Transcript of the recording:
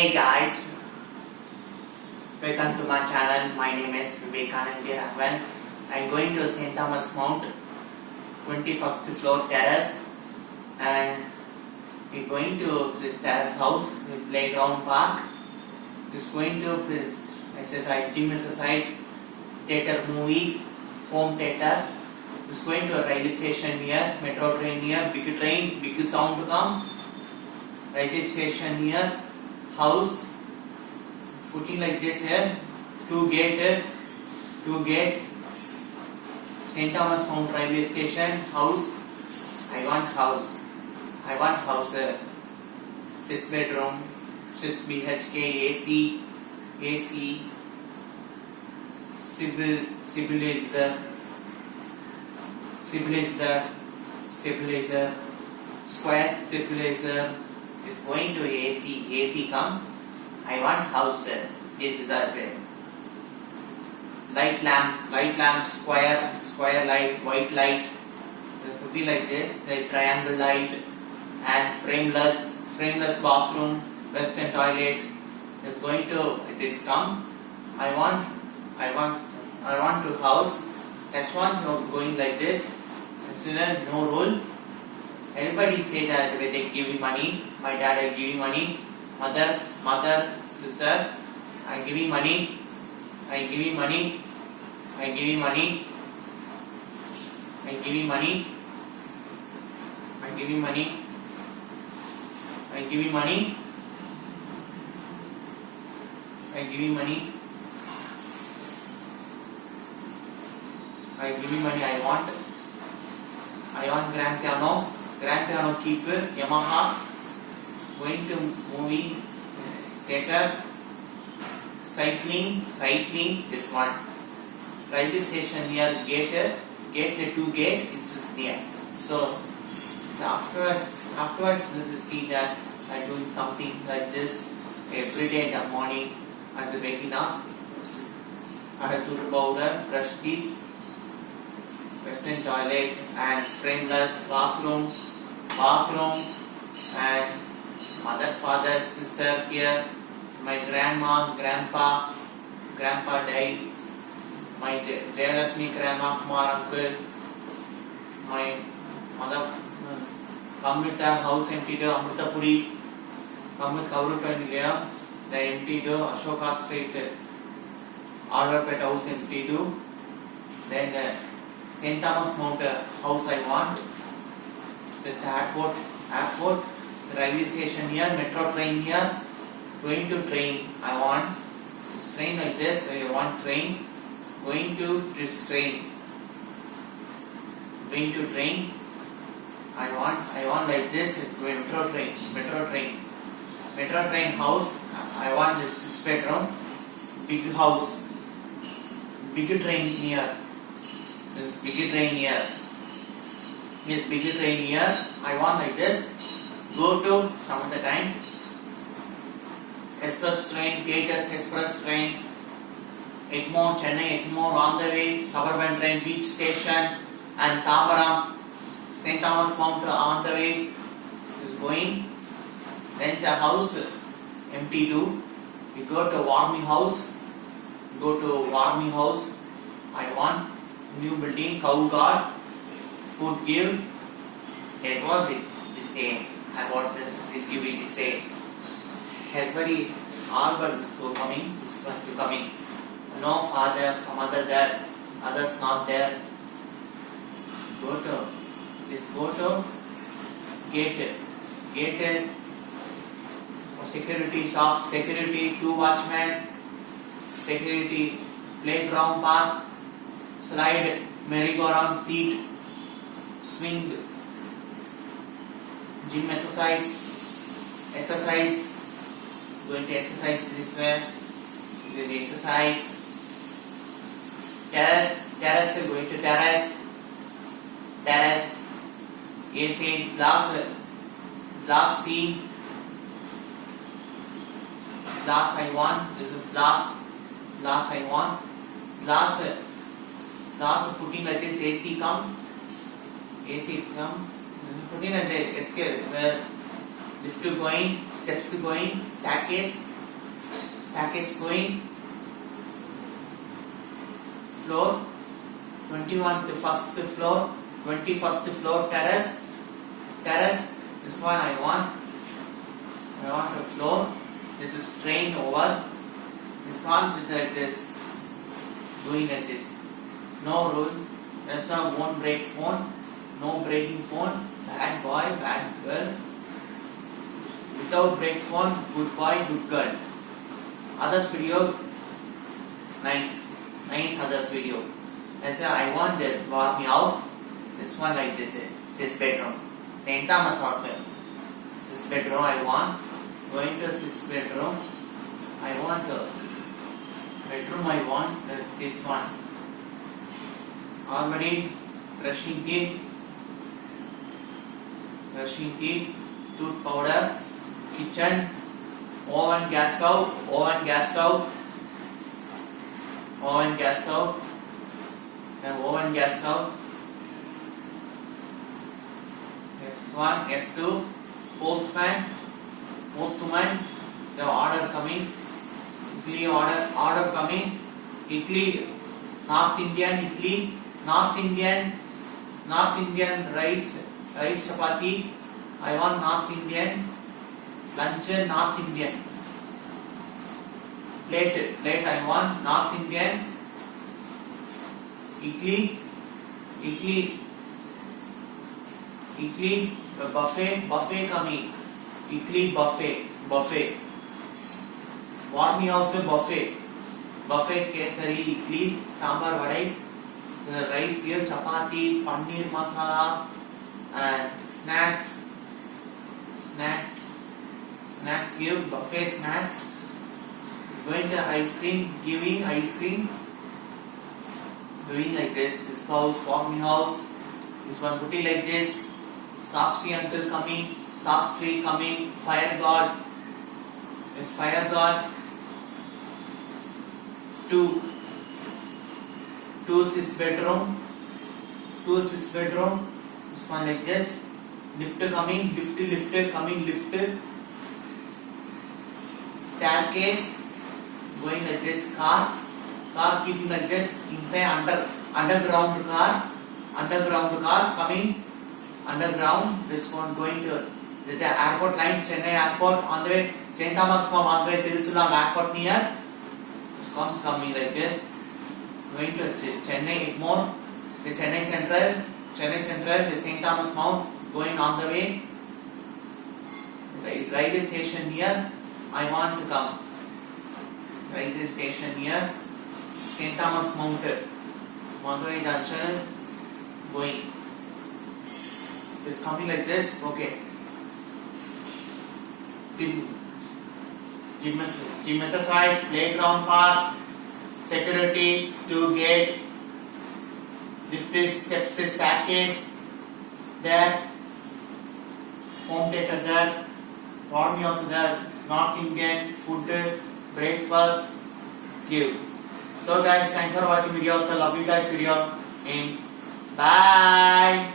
Hey guys, welcome to my channel. My name is Vivekanand. I'm going to St. Thomas Mount, 21st floor terrace, and we're going to this terrace house with playground park. It's going to exercise, gym exercise, theatre movie, home theatre. It's going to a railway station here, metro train here, big train, big sound to come. Railway station here, house, putting like this here, two gate, St. Thomas Mount railway station, house. I want house, 6 bedroom, 6 BHK, AC, stabilizer, square stabilizer. Is going to AC come. I want house. This is our light lamp, square light, white light. It would be like this, like triangle light, and frameless bathroom, western toilet. Is going to it is come. I want to house. That's one going like this. Consider no rule. Everybody say that when they give me money, my dad is giving money, mother, sister, I giving money, I want grand piano keeper, Yamaha, going to movie, theatre, cycling, this one. Railway station near gate, two gate, it's near. So afterwards you see that I'm doing something like this every day in the morning as I'm waking up. I have to powder, brush teeth, western toilet and frameless bathroom, and mother, father, sister here, my grandma, grandpa died, my Jayalakshmi grandma, Kumar uncle, my mother, Amrita house emptied, Amritapuri, Amrit Kaurupanilia, the emptied, Ashoka Street, Alvarpet house emptied, then St. Thomas Mount house I want. This airport, railway station here, metro train here, going to train. I want this train like this. I want train, going to this train, going to train. I want like this. Metro train house. I want this 6 bedroom, big house, big train here. This big train here. Yes, big train here. I want like this. Go to some of the time. Express train, Tejas express train. Egmore, Chennai, Egmore on the way. Suburban train, beach station, and Tambaram, St. Thomas Mount on the way. Is going. Then the house empty too. We go to warming house. I want new building, cow guard, food give. It was the same. I want to give it the same. Everybody, all but so coming, this one to coming. No father, mother there, others not there. Go to gate security shop, security, 2 watchmen, security, playground park, slide, merry-go-round seat, swing, gym exercise, going to exercise this way, terrace, going to terrace, AC, glass C, glass I want, this is glass I want, glass putting like this, AC come, putting like this, where lift to going, steps to going, staircase, staircase going, floor, 21st first floor, 21st floor terrace, this one I want a floor, this is strain over, this one like this, doing like this, no rule, that's why won't break phone, no breaking phone, bad boy, bad girl, without break phone, good boy, good girl. Others video, nice others video. I say I want the warming house, this one like this, 6 bedroom, St. Thomas Hotel, 6 bedroom I want, going to 6 bedroom, I want a bedroom, I want this one, already brushing teeth, tooth powder, kitchen, oven gas stove, and oven gas stove, F1, F2, postman, the order coming, Italy order coming, Italy, North Indian rice chapati, I want North Indian, lunch North Indian, plate I want North Indian, Italy, buffet coming, Italy buffet, warming house buffet kesari, Italy, sambar vadai, rice give, chapati, paneer masala, and snacks give, buffet snacks, going to ice cream, giving ice cream, doing like this house, warming house, this one putty like this, Sastri uncle coming, fire god, two 6 bedroom, this one like this, lift coming, staircase, going like this, car keeping like this, inside underground car coming, underground, this one going to the airport line, Chennai airport, on the way, St. Thomas from on the way, Terrace airport near, this one coming like this, going to Chennai more, the Chennai Central, the St. Thomas Mount, going on the way, railway station here, I want to come, railway station here, St. Thomas Mountain, Madurai Junction, going. It's coming like this, okay. Gym exercise, playground park, security, 2 gate, lift steps, staircase, there, HomeTheatre there, warming house there, North Indian, food, breakfast, give. So guys, thanks for watching video. So love you guys video and bye.